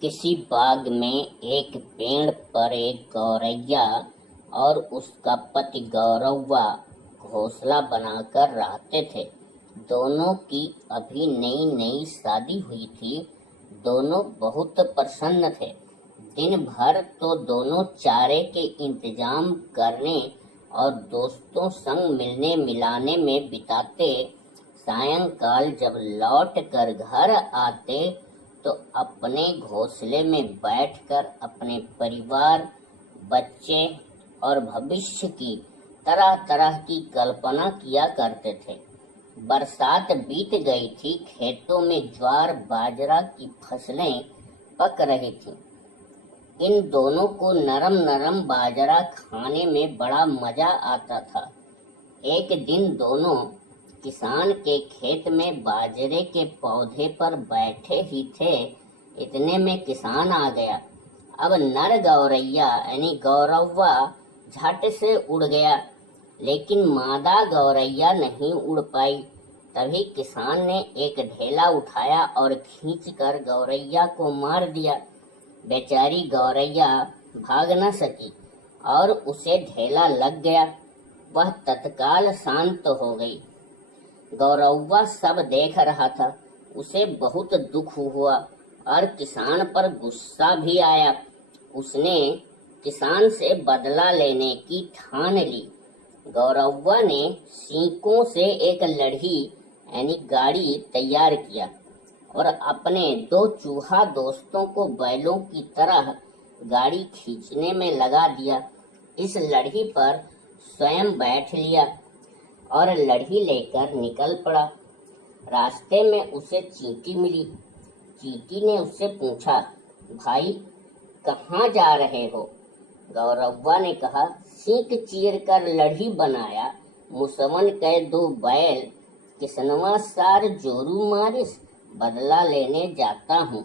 किसी बाग में एक पेड़ पर एक गौरैया और उसका पति गौरव्वा घोंसला बनाकर रहते थे। दोनों की अभी नई नई शादी हुई थी। दोनों बहुत प्रसन्न थे। दिन भर तो दोनों चारे के इंतजाम करने और दोस्तों संग मिलने मिलाने में बिताते। सायंकाल जब लौट कर घर आते तो अपने घोंसले में बैठकर अपने परिवार, बच्चे और भविष्य की तरह तरह की कल्पना किया करते थे। बरसात बीत गई थी। खेतों में ज्वार बाजरा की फसलें पक रही थीं। इन दोनों को नरम नरम बाजरा खाने में बड़ा मजा आता था। एक दिन दोनों किसान के खेत में बाजरे के पौधे पर बैठे ही थे। इतने में किसान आ गया। अब नर गौरैया यानी गौरव्वा झट से उड़ गया, लेकिन मादा गौरैया नहीं उड़ पाई। तभी किसान ने एक ढेला उठाया और खींचकर गौरैया को मार दिया। बेचारी गौरैया भाग न सकी और उसे ढेला लग गया। वह तत्काल शांत हो गई। गौरव्वा सब देख रहा था। उसे बहुत दुख हुआ और किसान पर गुस्सा भी आया। उसने किसान से बदला लेने की ठान ली। गौरव्वा ने सीकों से एक लड़ी यानी गाड़ी तैयार किया और अपने दो चूहा दोस्तों को बैलों की तरह गाड़ी खींचने में लगा दिया। इस लड़ी पर स्वयं बैठ लिया और लड़ी लेकर निकल पड़ा। रास्ते में उसे चींटी मिली। चींटी ने उससे पूछा, भाई कहाँ जा रहे हो? गौरव्वा ने कहा, सींग चीर कर लड़ी बनाया, मुसवन कै दो बैल, किसनवा सार जोरू मारिस, बदला लेने जाता हूँ।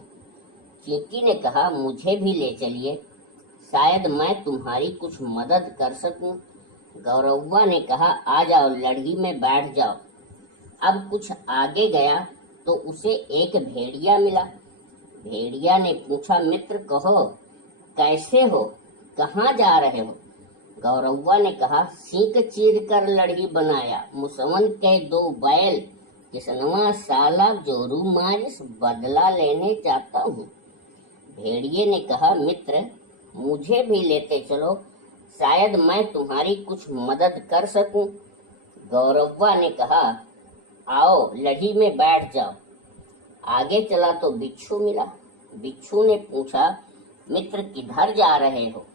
चींटी ने कहा, मुझे भी ले चलिए, शायद मैं तुम्हारी कुछ मदद कर सकूं। गौरव्वा ने कहा, आ जाओ, लड़ी में बैठ जाओ। अब कुछ आगे गया तो उसे एक भेड़िया मिला। भेड़िया ने पूछा, मित्र कहो, कैसे हो, कहाँ जा रहे हो? गौरव्वा ने कहा, सींग चीर कर लड़ी बनाया, मुसवन के दो बैल, किसनवा साला जोरू मारिस, बदला लेने जाता हूँ। भेड़िए ने कहा, मित्र मुझे भी लेते चलो, शायद मैं तुम्हारी कुछ मदद कर सकूं। गौरव्वा ने कहा, आओ लड़ी में बैठ जाओ। आगे चला तो बिच्छू मिला। बिच्छू ने पूछा, मित्र किधर जा रहे हो?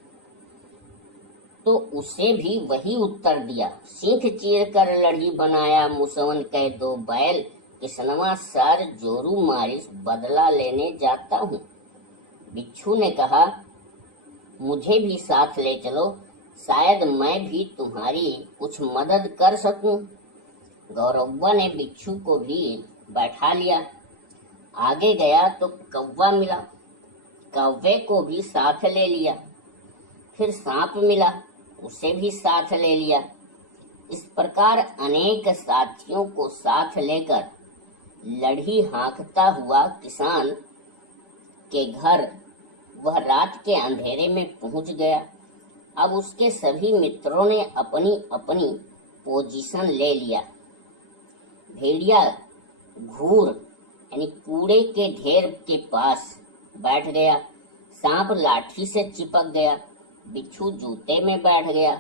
तो उसे भी वही उत्तर दिया, सींग चीर कर लड़ी बनाया, मुसवन के दो बैल, किसनवा सार जोरू मारिस, बदला लेने जाता हूँ। बिच्छू ने कहा, मुझे भी साथ ले चलो, शायद मैं भी तुम्हारी कुछ मदद कर सकूं। गौरव्वा ने बिच्छू को भी बैठा लिया। आगे गया तो कौवा मिला। कौवे को भी साथ ले लिया। फिर सांप मिला, उसे भी साथ ले लिया। इस प्रकार अनेक साथियों को साथ लेकर लड़ी हाँकता हुआ किसान के घर वह रात के अंधेरे में पहुंच गया। अब उसके सभी मित्रों ने अपनी अपनी पोजीशन ले लिया। भेड़िया घूर यानी कूड़े के ढेर के पास बैठ गया। सांप लाठी से चिपक गया। बिच्छू जूते में बैठ गया।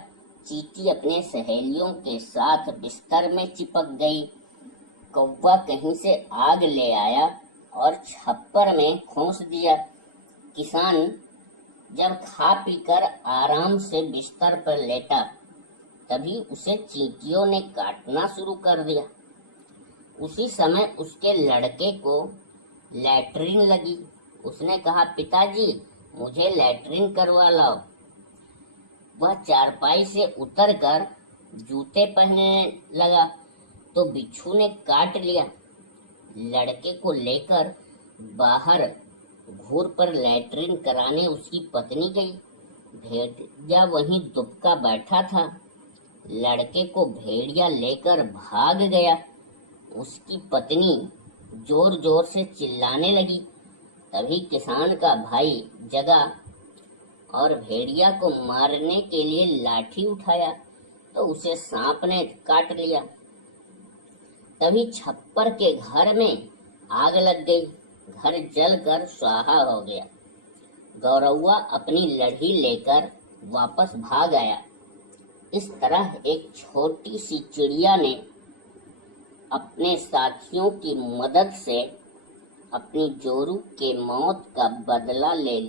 चींटी अपने सहेलियों के साथ बिस्तर में चिपक गई। कौवा कहीं से आग ले आया और छप्पर में खोस दिया। किसान जब खा पीकर आराम से बिस्तर पर लेटा, तभी उसे चींटियों ने काटना शुरू कर दिया। उसी समय उसके लड़के को लैट्रिन लगी। उसने कहा, पिताजी मुझे लैट्रिन करवा लाओ। वह चारपाई से उतरकर जूते पहनने लगा तो बिच्छू ने काट लिया। लड़के को लेकर बाहर घूर पर लैट्रिन कराने उसकी पत्नी गई। भेड़िया वहीं दुबका बैठा था। लड़के को भेड़िया लेकर भाग गया। उसकी पत्नी जोर जोर से चिल्लाने लगी, तभी किसान का भाई जगा और भेड़िया को मारने के लिए लाठी उठाया तो उसे सांप ने काट लिया। तभी छप्पर के घर में आग लग गई, घर जलकर स्वाहा हो गया। गौरव्वा अपनी लड़ी लेकर वापस भाग आया। इस तरह एक छोटी सी चिड़िया ने अपने साथियों की मदद से अपनी जोरू के मौत का बदला ले लिया।